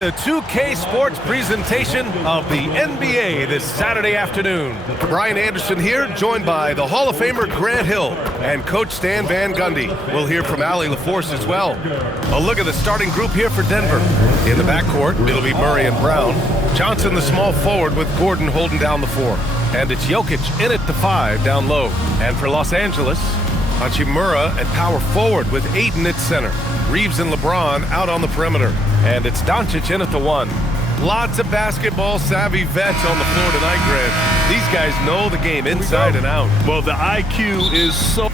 The 2K Sports presentation of the NBA this Saturday afternoon. Brian Anderson here, joined by the Hall of Famer Grant Hill and Coach Stan Van Gundy. We'll hear from Allie LaForce as well. A look at the starting group here for Denver. In the backcourt, it'll be Murray and Brown. Johnson, the small forward, with Gordon holding down the 4. And it's Jokic in at the 5 down low. And for Los Angeles, Hachimura at power forward with Ayton at center. Reeves and LeBron out on the perimeter. And it's Doncic in at the 1. Lots of basketball-savvy vets on the floor tonight, Grant. These guys know the game inside and out. Well, the IQ is so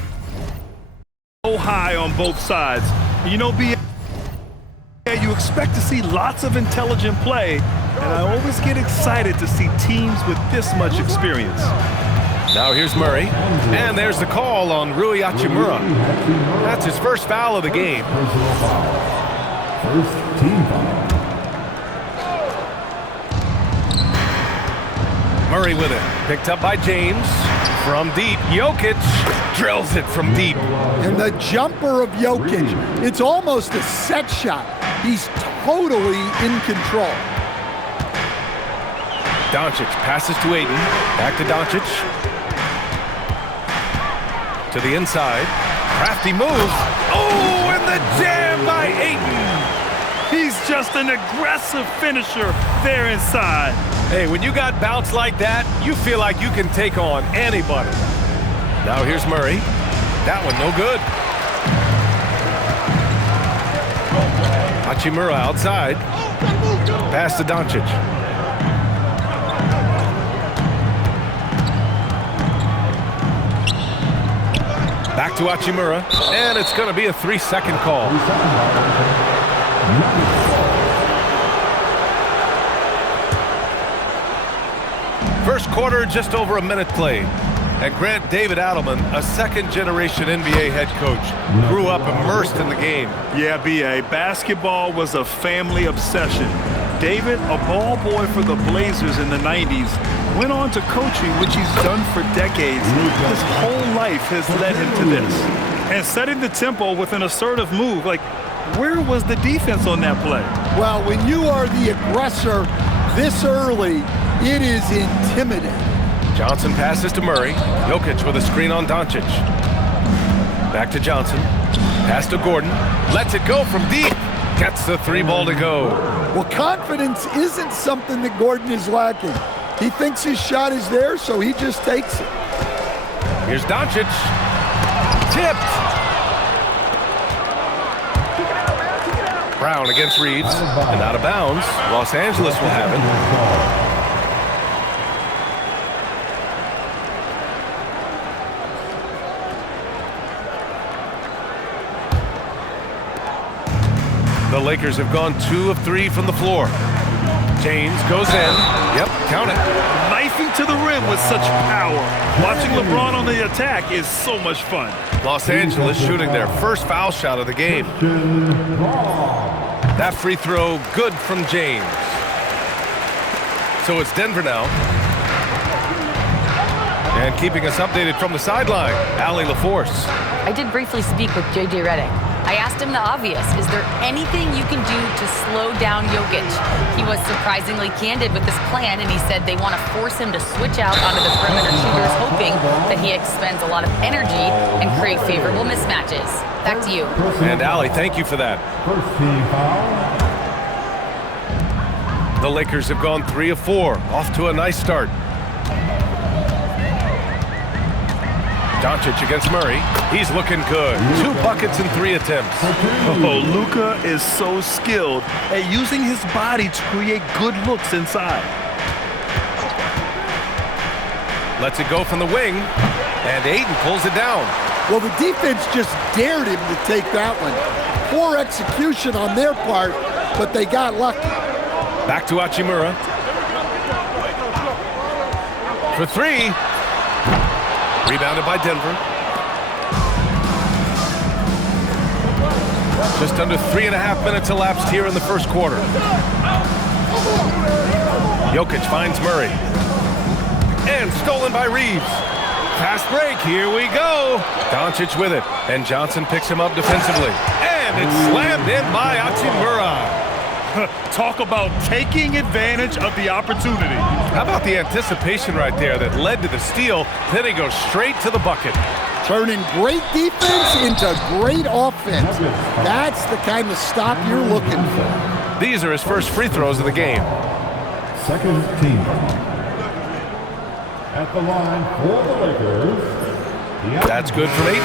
high on both sides. You know, you expect to see lots of intelligent play, and I always get excited to see teams with this much experience. Now here's Murray, and there's the call on Rui Hachimura. That's his first foul of the game. First team foul. Murray with it, picked up by James. From deep, Jokic drills it from deep. And the jumper of Jokic, it's almost a set shot. He's totally in control. Doncic passes to Ayton, back to Doncic. To the inside, crafty move. Oh, and the jam by Ayton. He's just an aggressive finisher there inside. Hey, when you got bounce like that, you feel like you can take on anybody. Now here's Murray. That one no good. Hachimura outside. Pass to Doncic. Back to Hachimura, and it's going to be a 3-second call. First quarter, just over a minute played. And Grant, David Adelman, a second-generation NBA head coach, grew up immersed in the game. Yeah, B.A., basketball was a family obsession. David, a ball boy for the Blazers in the 90s, went on to coaching, which he's done for decades. His whole life has led him to this. And setting the tempo with an assertive move, like, where was the defense on that play? Well, when you are the aggressor this early, it is intimidating. Johnson passes to Murray. Jokic with a screen on Doncic. Back to Johnson. Pass to Gordon. Lets it go from deep. Gets the 3 ball to go. Well, confidence isn't something that Gordon is lacking. He thinks his shot is there, so he just takes it. Here's Doncic. Tipped. Brown against Reeves. And out of bounds. Los Angeles will have it. The Lakers have gone 2 of 3 from the floor. James goes in. Yep, count it. Knifing to the rim with such power. Watching LeBron on the attack is so much fun. Los Angeles shooting their first foul shot of the game. That free throw good from James. So it's Denver now. And keeping us updated from the sideline, Allie LaForce. I did briefly speak with J.J. Redick. I asked him the obvious. Is there anything you can do to slow down Jokic? He was surprisingly candid with this plan, and he said they want to force him to switch out onto the perimeter shooters, hoping that he expends a lot of energy and create favorable mismatches. Back to you. And Allie, thank you for that. First team foul. The Lakers have gone 3 of 4, off to a nice start. Doncic against Murray. He's looking good. 2 buckets in 3 attempts. Oh, Luka is so skilled at using his body to create good looks inside. Lets it go from the wing, and Ayton pulls it down. Well, the defense just dared him to take that one. Poor execution on their part, but they got lucky. Back to Hachimura. For 3. Rebounded by Denver. Just under 3.5 minutes elapsed here in the first quarter. Jokic finds Murray. And stolen by Reeves. Fast break, here we go. Doncic with it, and Johnson picks him up defensively. And it's slammed in by Hachimura. Talk about taking advantage of the opportunity. How about the anticipation right there that led to the steal? Then he goes straight to the bucket. Turning great defense into great offense. That's the kind of stop you're looking for. These are his first free throws of the game. Second team. At the line for the Lakers. That's good from Ayton.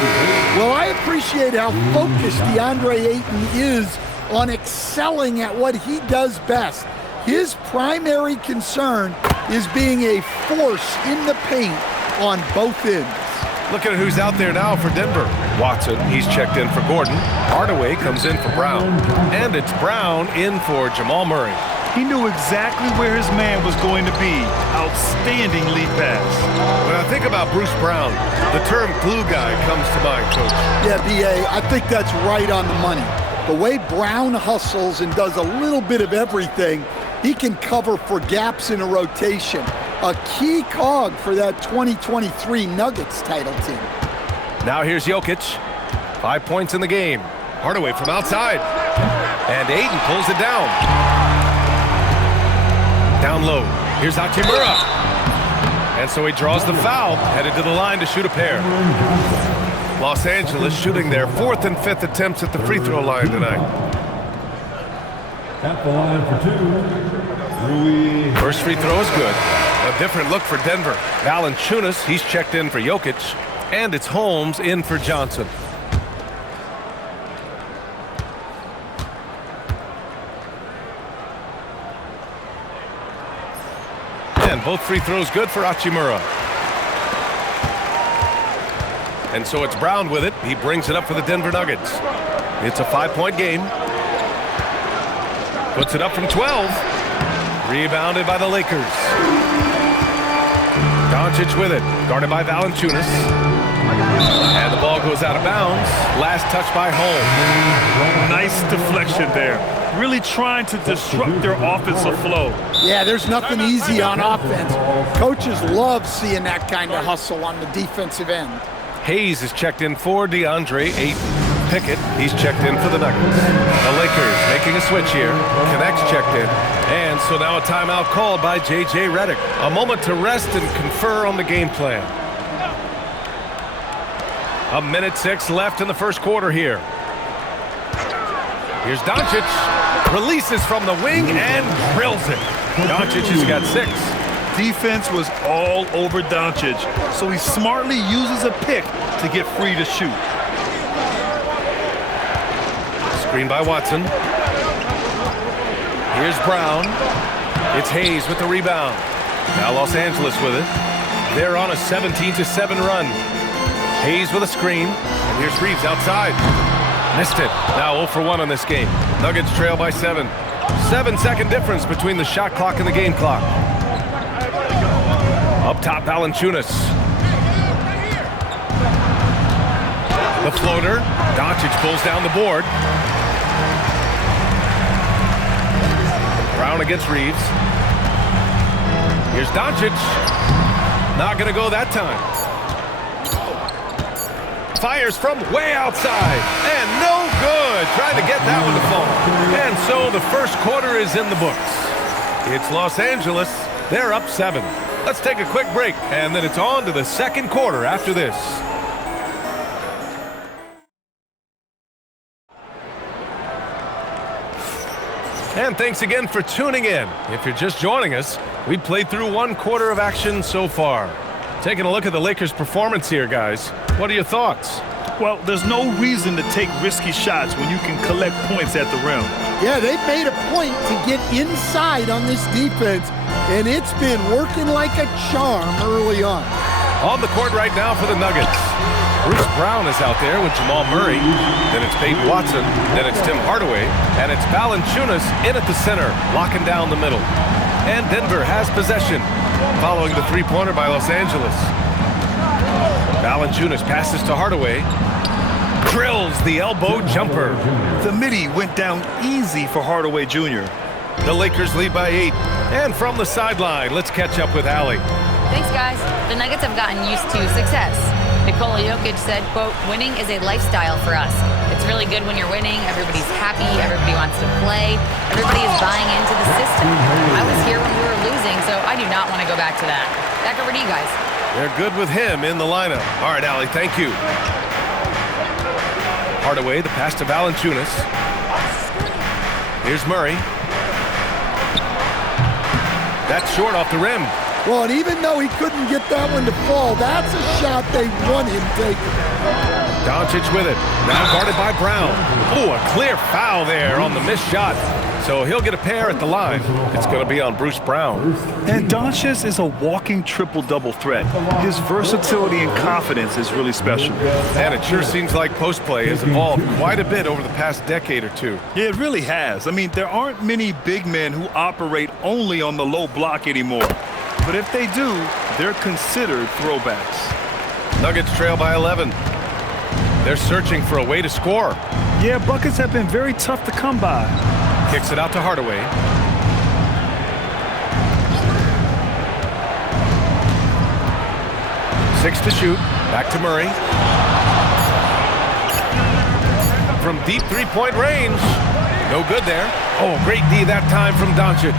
Well, I appreciate how focused DeAndre Ayton is on excelling at what he does best. His primary concern is being a force in the paint on both ends. Look at who's out there now for Denver. Watson, he's checked in for Gordon. Hardaway comes in for Brown. And it's Brown in for Jamal Murray. He knew exactly where his man was going to be. Outstanding lead pass. When I think about Bruce Brown, the term glue guy comes to mind, Coach. Yeah, B.A., I think that's right on the money. The way Brown hustles and does a little bit of everything, he can cover for gaps in a rotation. A key cog for that 2023 Nuggets title team. Now here's Jokic. 5 points in the game. Hardaway from outside. And Ayton pulls it down. Down low. Here's Hachimura. And so he draws the foul, headed to the line to shoot a pair. Los Angeles shooting their 4th and 5th attempts at the free throw line tonight. At the line for two, Rui. First free throw is good. A different look for Denver. Valanciunas, he's checked in for Jokic. And it's Holmes in for Johnson. And both free throws good for Hachimura. And so it's Brown with it. He brings it up for the Denver Nuggets. It's a 5-point game. Puts it up from 12. Rebounded by the Lakers. Doncic with it. Guarded by Valanciunas. And the ball goes out of bounds. Last touch by Holmes. Nice deflection there. Really trying to disrupt their offensive flow. Yeah, there's nothing easy on offense. Coaches love seeing that kind of hustle on the defensive end. Hayes is checked in for DeAndre Ayton. Pickett, he's checked in for the Nuggets. The Lakers making a switch here. Connects checked in. And so now a timeout called by J.J. Redick. A moment to rest and confer on the game plan. 1:06 left in the first quarter here. Here's Doncic. Releases from the wing and drills it. Doncic has got 6. Defense was all over Doncic, so he smartly uses a pick to get free to shoot. Screen by Watson. Here's Brown. It's Hayes with the rebound. Now Los Angeles with it. They're on a 17-7 run. Hayes with a screen. And here's Reeves outside. Missed it. Now 0 for 1 on this game. Nuggets trail by 7. 7-second difference between the shot clock and the game clock. Up top, Valanciunas. The floater. Doncic pulls down the board. Brown against Reeves. Here's Doncic. Not going to go that time. Fires from way outside. And no good. Trying to get that one to fall. And so the first quarter is in the books. It's Los Angeles. They're up 7. Let's take a quick break, and then it's on to the second quarter after this. And thanks again for tuning in. If you're just joining us, we played through 1 quarter of action so far. Taking a look at the Lakers' performance here, guys. What are your thoughts? Well, there's no reason to take risky shots when you can collect points at the rim. Yeah, they've made a point to get inside on this defense, and it's been working like a charm early on. On the court right now for the Nuggets. Bruce Brown is out there with Jamal Murray. Then it's Peyton Watson. Then it's Tim Hardaway. And it's Valanciunas in at the center, locking down the middle. And Denver has possession, following the three-pointer by Los Angeles. Valanciunas passes to Hardaway. Drills the elbow jumper. The midi went down easy for Hardaway Jr. The Lakers lead by 8. And from the sideline, let's catch up with Allie. Thanks, guys. The Nuggets have gotten used to success. Nikola Jokic said, quote, "Winning is a lifestyle for us. It's really good when you're winning. Everybody's happy. Everybody wants to play. Everybody is buying into the system. I was here when we were losing, so I do not want to go back to that." Back over to you guys. They're good with him in the lineup. All right, Allie, thank you. Hardaway, the pass to Valanciunas. Here's Murray. That's short off the rim. Well, and even though he couldn't get that one to fall, that's a shot they want him taking. Doncic with it. Now guarded by Brown. Oh, a clear foul there on the missed shot. So he'll get a pair at the line. It's going to be on Bruce Brown. And Doncic is a walking triple-double threat. His versatility and confidence is really special. And it sure seems like post play has evolved quite a bit over the past decade or two. Yeah, it really has. I mean, there aren't many big men who operate only on the low block anymore. But if they do, they're considered throwbacks. Nuggets trail by 11. They're searching for a way to score. Yeah, buckets have been very tough to come by. Kicks it out to Hardaway. Six to shoot. Back to Murray. From deep three-point range. No good there. Oh, great D that time from Doncic.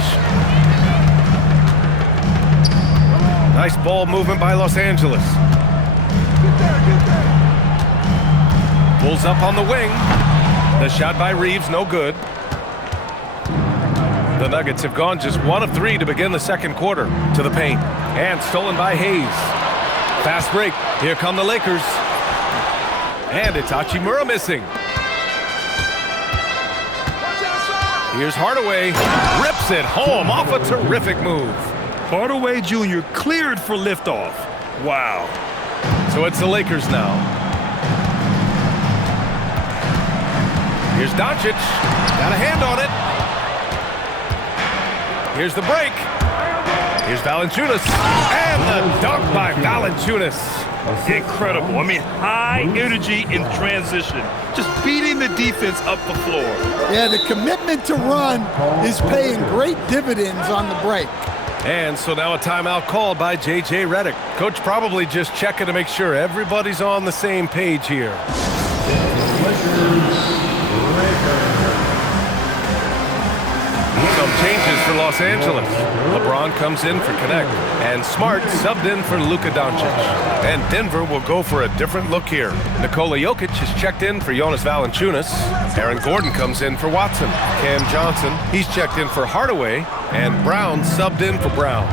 Nice ball movement by Los Angeles. Pulls up on the wing. The shot by Reeves, no good. The Nuggets have gone just 1 of 3 to begin the second quarter. To the paint. And stolen by Hayes. Fast break. Here come the Lakers. And it's Hachimura missing. Here's Hardaway. Rips it home off a terrific move. Hardaway Jr. cleared for liftoff. Wow. So it's the Lakers now. Here's Doncic. Got a hand on it. Here's the break. Here's Valanciunas. And the dunk by Valanciunas. Incredible. I mean, high energy in transition. Just beating the defense up the floor. Yeah, the commitment to run is paying great dividends on the break. And so now a timeout called by J.J. Redick. Coach probably just checking to make sure everybody's on the same page here. Some changes for Los Angeles. LeBron comes in for Connect, and Smart subbed in for Luka Doncic. And Denver will go for a different look here. Nikola Jokic is checked in for Jonas Valanciunas. Aaron Gordon comes in for Watson. Cam Johnson, he's checked in for Hardaway, and Brown subbed in for Brown.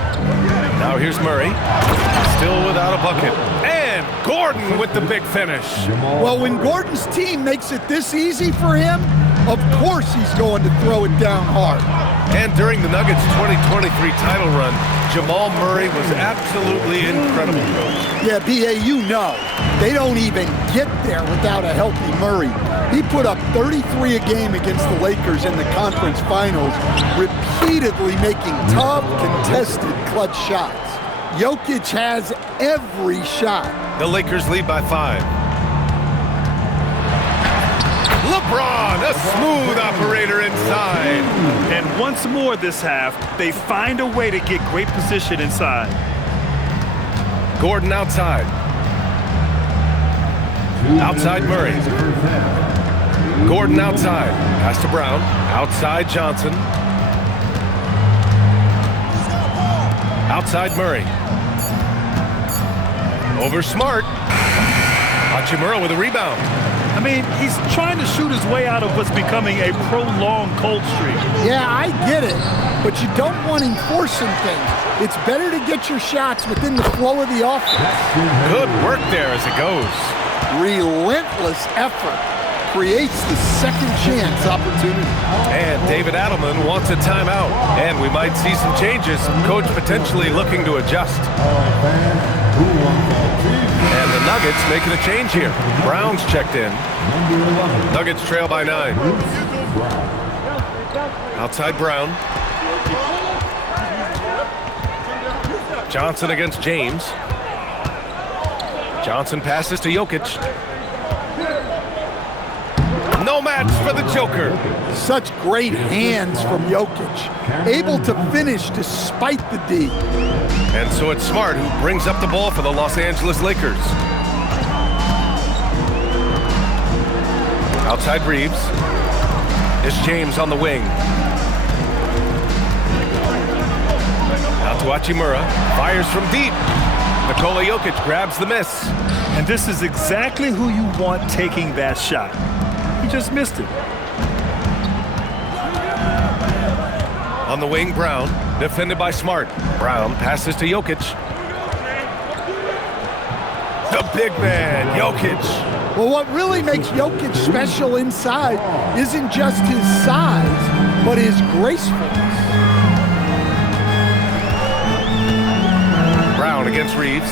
Now here's Murray, still without a bucket. And Gordon with the big finish. Well, when Gordon's team makes it this easy for him, of course he's going to throw it down hard. And during the Nuggets' 2023 title run, Jamal Murray was absolutely incredible, Coach. Yeah, B.A., you know, they don't even get there without a healthy Murray. He put up 33 a game against the Lakers in the conference finals, repeatedly making tough, contested clutch shots. Jokic has every shot. The Lakers lead by 5. LeBron, a smooth operator inside. And once more this half, they find a way to get great position inside. Gordon outside. Outside Murray. Gordon outside. Pass to Brown. Outside Johnson. Outside Murray. Over Smart. Hachimura with a rebound. I mean, he's trying to shoot his way out of what's becoming a prolonged cold streak. Yeah, I get it, but you don't want him forcing things. It's better to get your shots within the flow of the offense. Good work there as it goes. Relentless effort creates the second chance opportunity. And David Adelman wants a timeout. And we might see some changes. Coach potentially looking to adjust. And the Nuggets making a change here. Brown's checked in. Nuggets trail by 9. Outside Brown. Johnson against James. Johnson passes to Jokic. No match for the Joker. Such great hands from Jokic. Able to finish despite the D. And so it's Smart who brings up the ball for the Los Angeles Lakers. Outside Reeves. It's James on the wing. Out to Hachimura. Fires from deep. Nikola Jokic grabs the miss. And this is exactly who you want taking that shot. He just missed it. On the wing, Brown. Defended by Smart. Brown passes to Jokic. The big man, Jokic. Well, what really makes Jokic special inside isn't just his size, but his gracefulness. Brown against Reeves.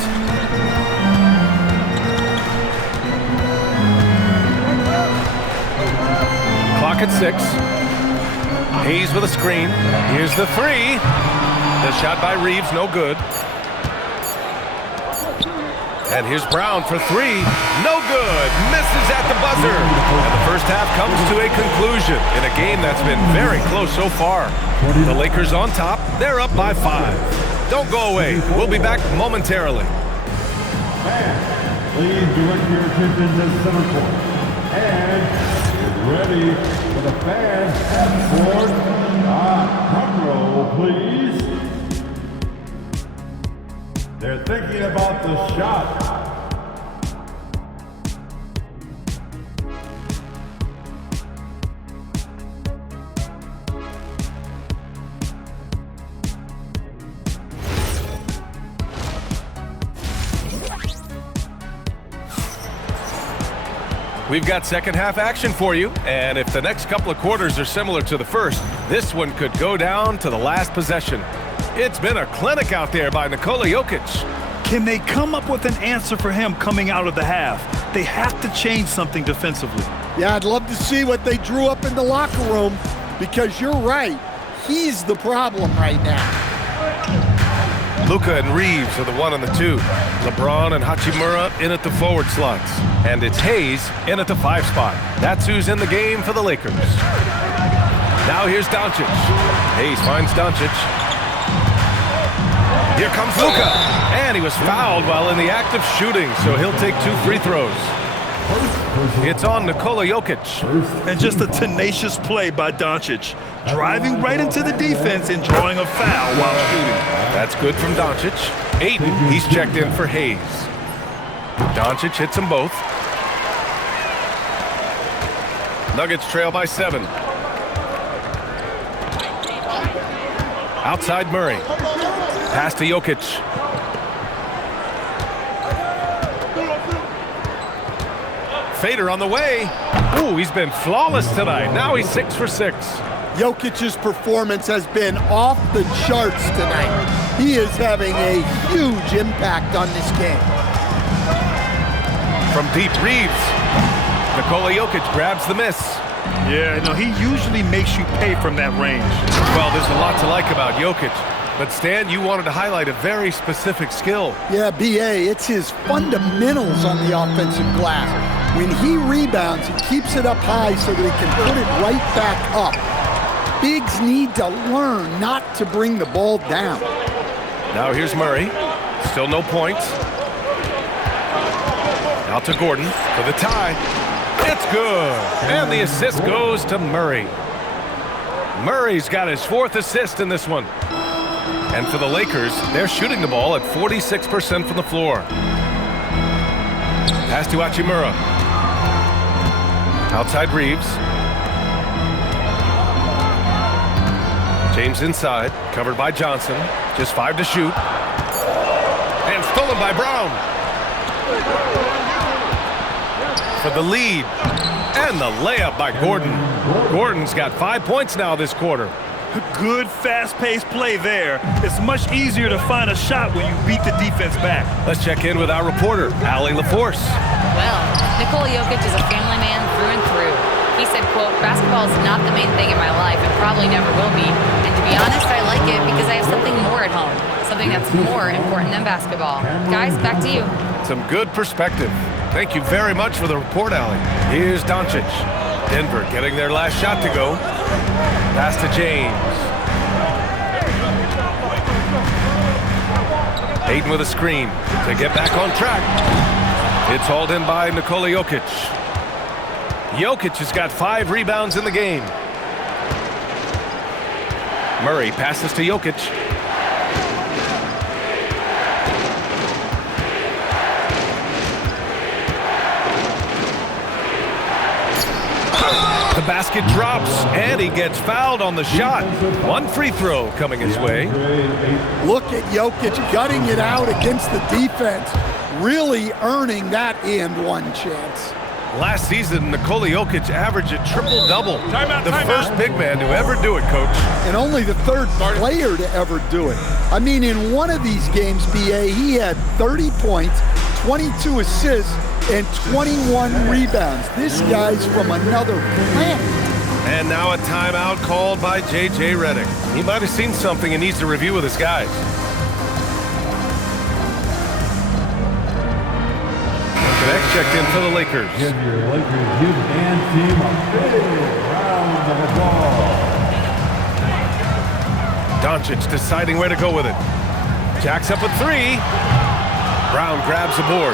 Clock at 6. Hayes with a screen. Here's the three. The shot by Reeves, no good. And here's Brown for three. No good. Misses at the buzzer. And the first half comes to a conclusion in a game that's been very close so far. The Lakers on top. They're up by 5. Don't go away. We'll be back momentarily. Please direct your attention to center court. And get ready for the fans half court. Drum roll, please. They're thinking about the shot. We've got second half action for you, and if the next couple of quarters are similar to the first, this one could go down to the last possession. It's been a clinic out there by Nikola Jokic. Can they come up with an answer for him coming out of the half? They have to change something defensively. Yeah, I'd love to see what they drew up in the locker room, because you're right. He's the problem right now. Luka and Reeves are the 1 and the 2. LeBron and Hachimura in at the forward slots. And it's Hayes in at the 5 spot. That's who's in the game for the Lakers. Now here's Doncic. Hayes finds Doncic. Here comes Luka. And he was fouled while in the act of shooting, so he'll take 2 free throws. It's on Nikola Jokic. And just a tenacious play by Doncic, driving right into the defense and drawing a foul while shooting. That's good from Doncic. Ayton, he's checked in for Hayes. Doncic hits them both. Nuggets trail by 7. Outside Murray. Pass to Jokic. Fader on the way. Ooh, he's been flawless tonight. Now he's 6 for 6. Jokic's performance has been off the charts tonight. He is having a huge impact on this game. From deep, Reeves. Nikola Jokic grabs the miss. Yeah, no, he usually makes you pay from that range. Well, there's a lot to like about Jokic. But Stan, you wanted to highlight a very specific skill. Yeah, B.A., it's his fundamentals on the offensive glass. When he rebounds, he keeps it up high so that he can put it right back up. Bigs need to learn not to bring the ball down. Now here's Murray. Still no points. Out to Gordon for the tie. It's good. And the assist goes to Murray. Murray's got his 4th assist in this one. And for the Lakers, they're shooting the ball at 46% from the floor. Pass to Hachimura. Outside Reeves. James inside, covered by Johnson. Just 5 to shoot. And stolen by Brown. For the lead. And the layup by Gordon. Gordon's got 5 points now this quarter. Good, fast-paced play there. It's much easier to find a shot when you beat the defense back. Let's check in with our reporter, Allie LaForce. Well, Nikola Jokic is a family man through and through. He said, quote, "Basketball is not the main thing in my life and probably never will be. And to be honest, I like it because I have something more at home, something that's more important than basketball." Guys, back to you. Some good perspective. Thank you very much for the report, Allie. Here's Doncic. Denver getting their last shot to go. Pass to James. Ayton with a screen to get back on track. It's hauled in by Nikola Jokic. Jokic has got 5 rebounds in the game. Murray passes to Jokic. The basket drops, and he gets fouled on the shot. 1 free throw coming his way. Look at Jokic gutting it out against the defense, really earning that and one chance. Last season, Nikola Jokic averaged a triple-double. The first big man to ever do it, Coach. And only the third player to ever do it. I mean, in one of these games, BA, he had 30 points, 22 assists, and 21 rebounds. This guy's from another planet. And now a timeout called by J.J. Redick. He might have seen something and needs to review with his guys. Next checked in for the Lakers. Give your Lakers youth and team a big round of applause. Doncic deciding where to go with it. Jacks up a 3. Brown grabs the board.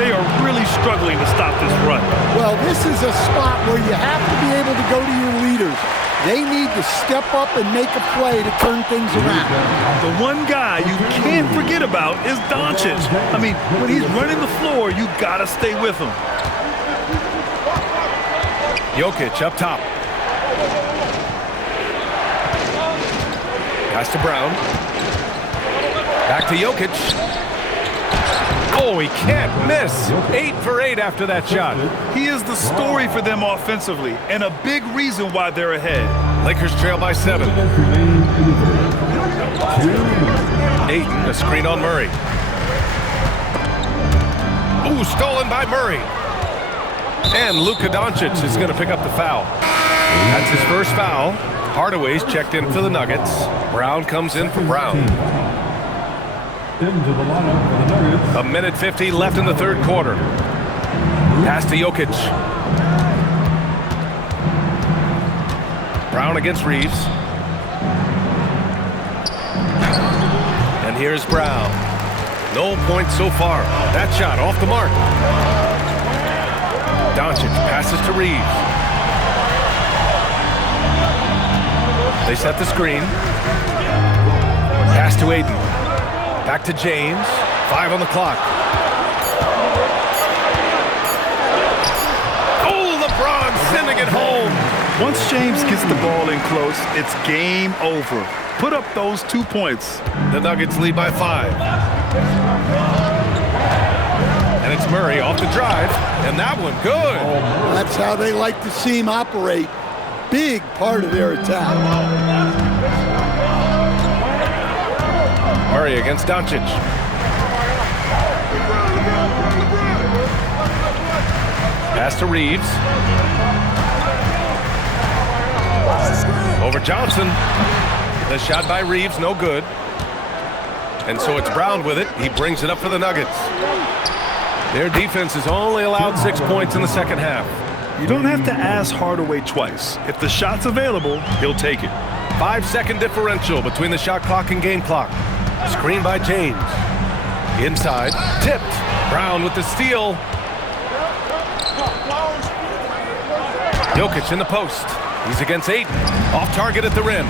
They are really struggling to stop this run. Well, this is a spot where you have to be able to go to your leaders. They need to step up and make a play to turn things around. The one guy you can't forget about is Doncic. I mean, when he's running the floor, you gotta stay with him. Jokic up top. Pass to Brown. Back to Jokic. Oh, he can't miss. 8 for 8 after that shot. He is the story for them offensively and a big reason why they're ahead. Lakers trail by 7. Ayton, a screen on Murray. Ooh, stolen by Murray. And Luka Doncic is going to pick up the foul. That's his first foul. Hardaway's checked in for the Nuggets. Brown comes in for Brown. Into the lineup for the Nuggets. 1:50 left in the third quarter. Pass to Jokic. Brown against Reeves. And here's Brown. No points so far. That shot off the mark. Doncic passes to Reeves. They set the screen. Pass to Ayton. Back to James. 5 on the clock. Oh, LeBron sending it home. Once James gets the ball in close, it's game over. Put up those 2 points. The Nuggets lead by 5. And it's Murray off the drive. And that one good. That's how they like to see him operate. Big part of their attack. Murray against Doncic. Pass to Reeves. Over Johnson. The shot by Reeves, no good. And so it's Brown with it. He brings it up for the Nuggets. Their defense has only allowed 6 points in the second half. You don't have to ask Hardaway twice. If the shot's available, he'll take it. 5-second differential between the shot clock and game clock. Screen by James. Inside. Tipped. Brown with the steal. Jokic in the post. He's against Ayton. Off target at the rim.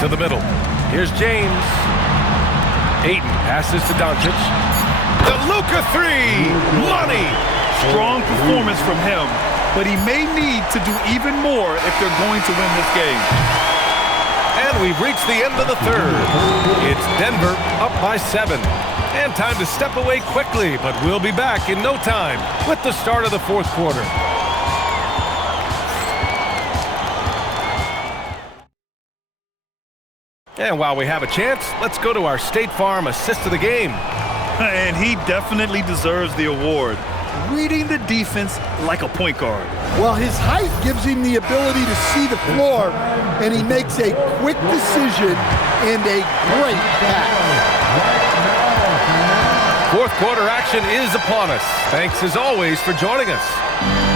To the middle. Here's James. Ayton passes to Doncic. The Luka 3. Money. Strong performance from him, but he may need to do even more if they're going to win this game. And we've reached the end of the third. It's Denver up by 7. And time to step away quickly, but we'll be back in no time with the start of the fourth quarter. And while we have a chance, let's go to our State Farm assist of the game. And he definitely deserves the award. Reading the defense like a point guard. Well, his height gives him the ability to see the floor, and he makes a quick decision and a great pass. Fourth quarter action is upon us. Thanks as always for joining us.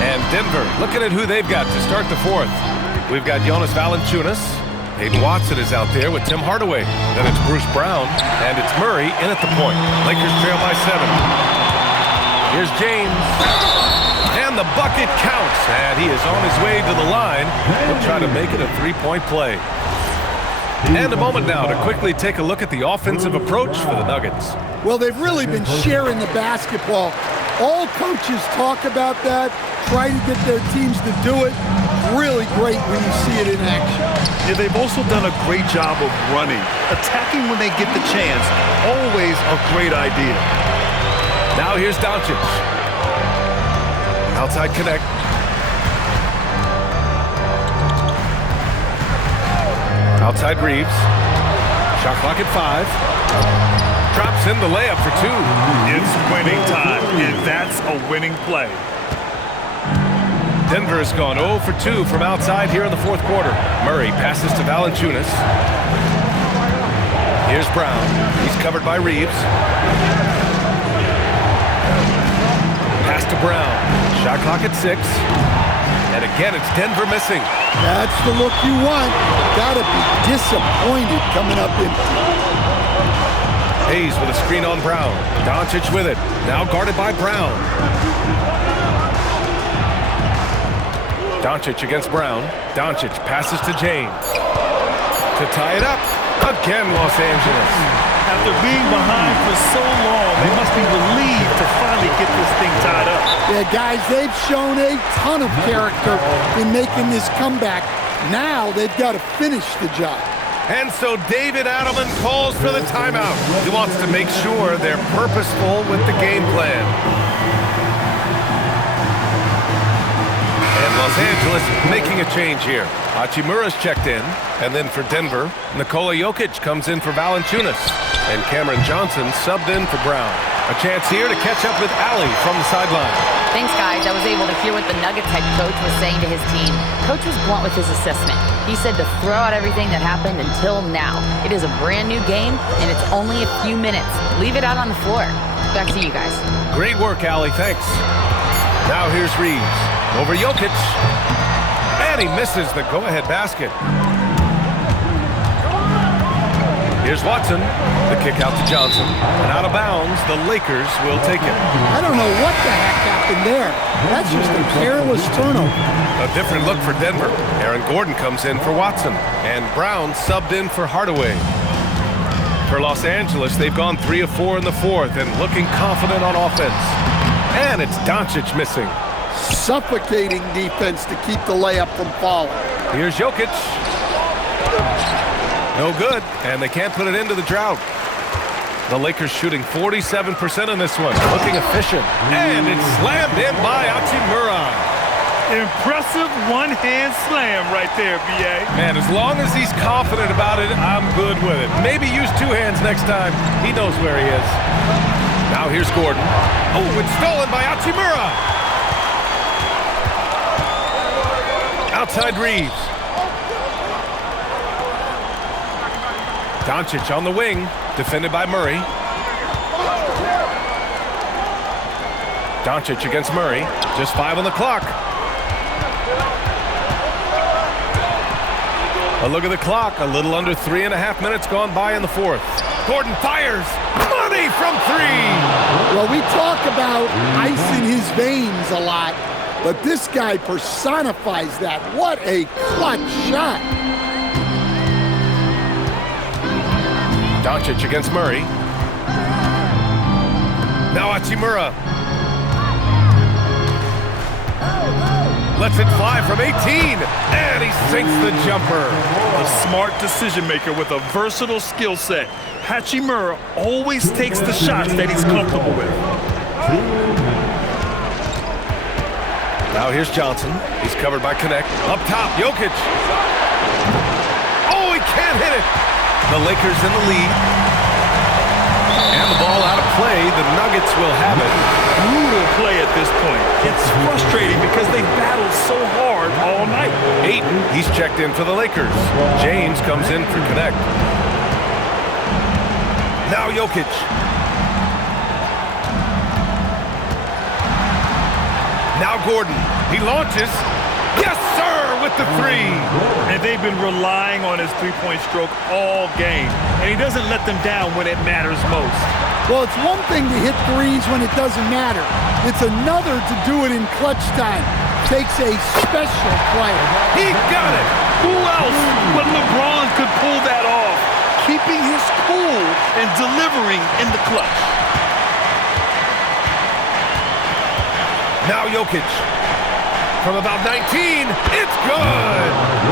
And Denver, looking at who they've got to start the fourth. We've got Jonas Valanciunas. Hayden Watson is out there with Tim Hardaway. Then it's Bruce Brown, and it's Murray in at the point. Lakers trail by 7. Here's James. And the bucket counts, and he is on his way to the line. He'll try to make it a three-point play. And a moment now to quickly take a look at the offensive approach for the Nuggets. Well, they've really been sharing the basketball. All coaches talk about that, try to get their teams to do it. Really great when you see it in action. Yeah, they've also done a great job of running. Attacking when they get the chance, always a great idea. Now here's Doncic. Outside connect. Outside Reeves. Shot clock at 5. Drops in the layup for 2. It's winning time, and that's a winning play. Denver has gone 0 for 2 from outside here in the fourth quarter. Murray passes to Valanciunas. Here's Brown. He's covered by Reeves. Pass to Brown. Shot clock at 6. And again, it's Denver missing. That's the look you want. Gotta be disappointed coming up empty. Hayes with a screen on Brown. Doncic with it. Now guarded by Brown. Doncic against Brown. Doncic passes to James. To tie it up. Again, Los Angeles. After being behind for so long, they must be relieved to finally get this thing tied up. Yeah, guys, they've shown a ton of character in making this comeback. Now they've got to finish the job. And so David Adelman calls for the timeout. He wants to make sure they're purposeful with the game plan. And Los Angeles making a change here. Hachimura's checked in. And then for Denver, Nikola Jokic comes in for Valanciunas. And Cameron Johnson subbed in for Brown. A chance here to catch up with Allie from the sideline. Thanks, guys. I was able to hear what the Nuggets head coach was saying to his team. Coach was blunt with his assessment. He said to throw out everything that happened until now. It is a brand new game, and it's only a few minutes. Leave it out on the floor. Back to you guys. Great work, Allie. Thanks. Now here's Reeves. Over Jokic. And he misses the go-ahead basket. Here's Watson. The kick out to Johnson. And out of bounds, the Lakers will take it. I don't know what the heck happened there. That's just a careless turnover. A different look for Denver. Aaron Gordon comes in for Watson. And Brown subbed in for Hardaway. For Los Angeles, they've gone 3 of 4 in the fourth and looking confident on offense. And it's Doncic missing. Suffocating defense to keep the layup from falling. Here's Jokic. No good, and they can't put it into the drought. The Lakers shooting 47% in this one, looking efficient. And it's slammed in by Hachimura. Impressive one-hand slam right there, B.A. Man, as long as he's confident about it, I'm good with it. Maybe use 2 hands next time. He knows where he is. Now here's Gordon. Oh, it's stolen by Hachimura. Outside Reeves. Doncic on the wing, defended by Murray. Doncic against Murray, just 5 on the clock. A look at the clock, a little under 3.5 minutes gone by in the fourth. Gordon fires, money from 3. Well, we talk about ice in his veins a lot, but this guy personifies that. What a clutch shot. Doncic against Murray. Now Hachimura. Lets it fly from 18. And he sinks the jumper. A smart decision maker with a versatile skill set. Hachimura always takes the shots that he's comfortable with. Now here's Johnson. He's covered by Connect. Up top, Jokic. Oh, he can't hit it. The Lakers in the lead. And the ball out of play. The Nuggets will have it. Brutal play at this point. It's frustrating because they battled so hard all night. Ayton, he's checked in for the Lakers. James comes in for Connect. Now Jokic. Now Gordon. He launches. Yes, sir! with the three. And they've been relying on his three-point stroke all game. And he doesn't let them down when it matters most. Well, it's one thing to hit threes when it doesn't matter. It's another to do it in clutch time. Takes a special player. He got it. Who else but LeBron could pull that off? Keeping his cool and delivering in the clutch. Now Jokic. From about 19, it's good.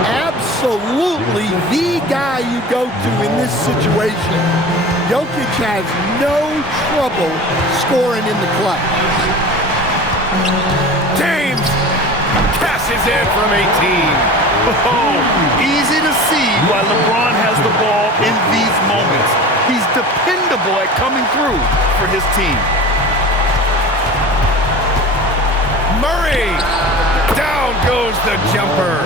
Absolutely the guy you go to in this situation. Jokic has no trouble scoring in the clutch. James cashes in from 18. Oh, easy to see why LeBron has the ball in these moments. He's dependable at coming through for his team. Murray. Down goes the jumper.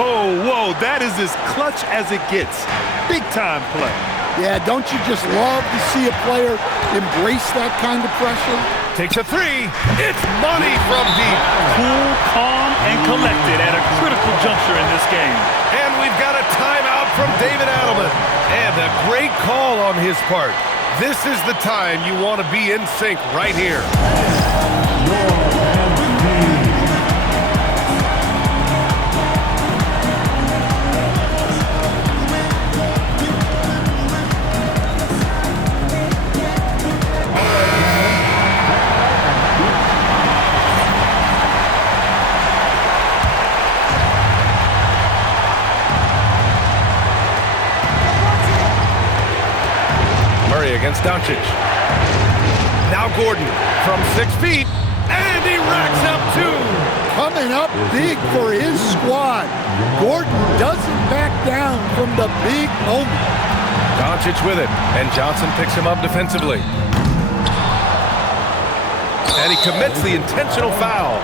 Oh, whoa, that is as clutch as it gets. Big time play. Yeah, don't you just love to see a player embrace that kind of pressure? Takes a three. It's money from deep. Cool, calm, and collected at a critical juncture in this game. And we've got a timeout from David Adelman. And a great call on his part. This is the time you want to be in sync right here. Against Doncic. Now Gordon from 6 feet, and he racks up 2. Coming up big for his squad. Gordon doesn't back down from the big moment. Doncic with it, and Johnson picks him up defensively. And he commits the intentional foul.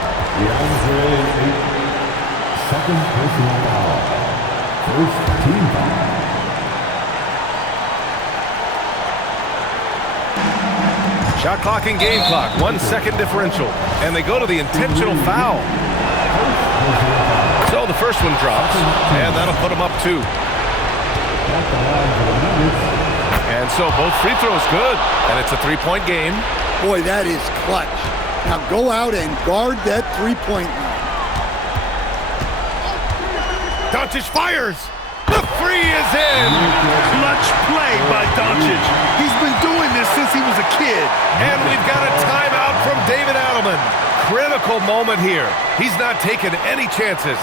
Second personal foul. First team foul. Shot clock and game clock, 1 second differential. And they go to the intentional foul. So the first one drops, and that'll put them up 2. And so both free throws good, and it's a 3-point game. Boy, that is clutch. Now go out and guard that three-point line. Doncic fires. The free is in. Clutch play by Doncic. He's been doing this since he was a kid. And we've got a timeout from David Adelman. Critical moment here. He's not taking any chances.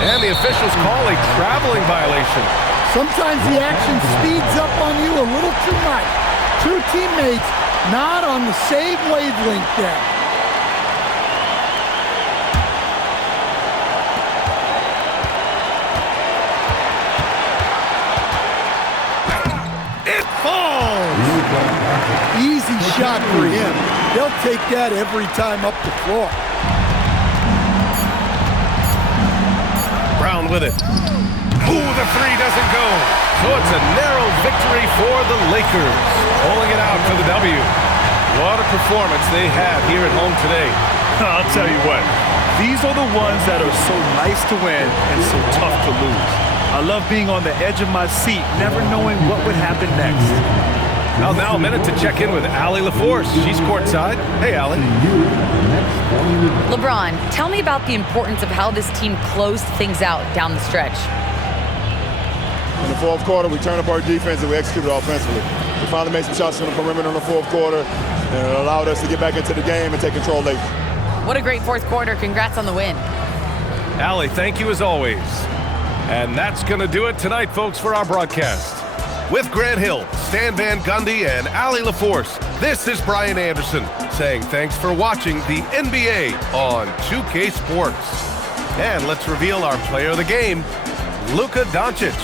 And the officials call a traveling violation. Sometimes the action speeds up on you a little too much. 2 teammates not on the same wavelength there. It falls! Easy shot for him. They'll take that every time up the floor. Brown with it. Ooh, the three doesn't go. So it's a narrow victory for the Lakers. Pulling it out for the W. What a performance they had here at home today. I'll tell you what, these are the ones that are so nice to win and so tough to lose. I love being on the edge of my seat, never knowing what would happen next. Well, now a minute to check in with Allie LaForce. She's courtside. Hey, Allie. LeBron, tell me about the importance of how this team closed things out down the stretch. In the fourth quarter, we turned up our defense and we executed offensively. We finally made some shots from the perimeter in the fourth quarter, and it allowed us to get back into the game and take control late. What a great fourth quarter. Congrats on the win. Allie, thank you as always. And that's going to do it tonight, folks, for our broadcast. With Grant Hill, Stan Van Gundy, and Allie LaForce, this is Brian Anderson saying thanks for watching the NBA on 2K Sports. And let's reveal our player of the game, Luka Doncic.